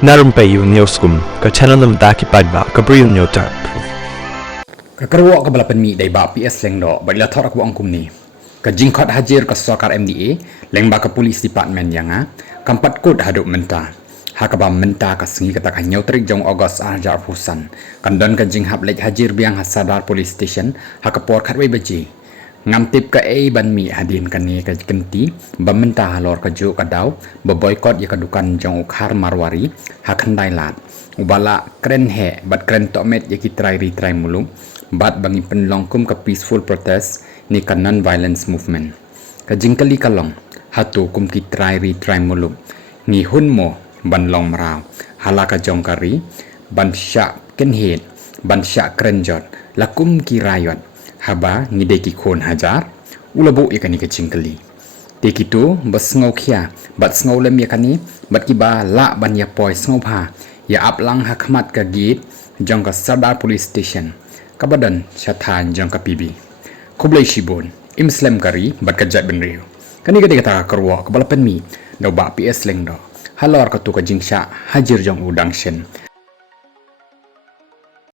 Narumpayu Neoskum, ka Chananam Daki Padba, Gabriel Nyotarp. Kakarwa ka balapan mi day ba PS leng do ba ilathor ako ang kumni ka jingkot hajir ka sokar MDA leng ba ka police department yanga kampat kod haduk menta hakaba menta ka singi kata ka nyautrik jong August ajar husan kandon ka jinghap lek hajir biang hasadar police station hakapor khatwai baji ngamtip ka ban mi hadin kani ka kenti ba menta halor ka jo ka daw ba boycott ya ka dukan jong ukhar marwari hakandai lat ubala kren he bat kren tomet ya ki try mulung bat bangi penlongkum ka peaceful protest ni ka non-violence movement ka jingkali kalong hatu kum ki try mulung ni hunmo ban long maraw hala ka jongkari ban sya kenhet ban sya krenjot lakum ki rayot haba ngide ki khon hajar ulabo ikani ka jingkali tekitu bas ngau khia bat ngau lem yakani bat ki ba la ban ya poi ngau pha ya aplang hakmat ka git jong ka Sardar police station kabadan syathan jong ka PB kublai shibon imslam kari bat ka jat benriu kani gade kata karwa kabalapan mi do ba PS leng do halor ka tu ka jingsha hajir jong udang shen